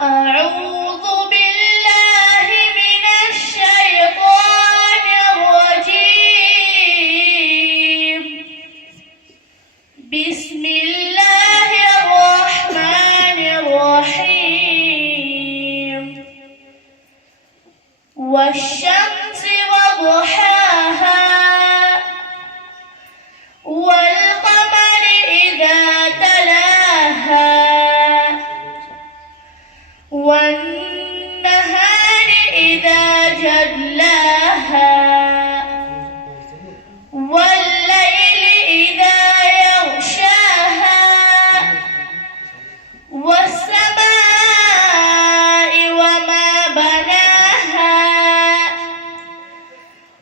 أعوذ بالله من الشيطان الرجيم. بسم الله الرحمن الرحيم. والشمس وضحاها والقمر إذا تلاها والنهار إذا جلاها والليل إذا يغشاها والسماء وما بناها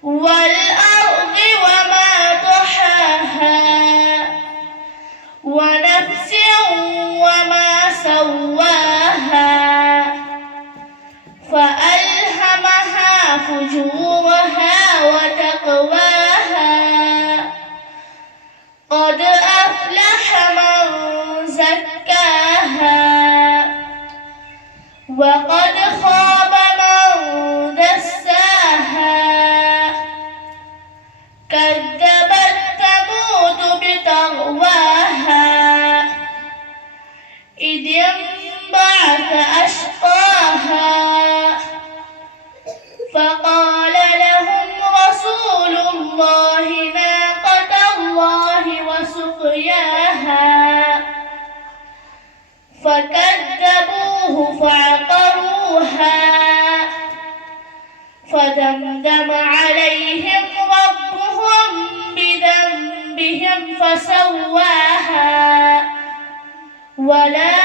والأرض وما طحاها ونفس وما سواها فألهمها فجورها وتقواها. قد أفلح من زكاها وقد خاب من دساها. كذبت ثمود بطغواها إذ انبعث أشقاها فقال لهم رسول الله ناقة الله وسقياها فكذبوه فعقروها فدمدم عليهم ربهم بذنبهم فسواها ولا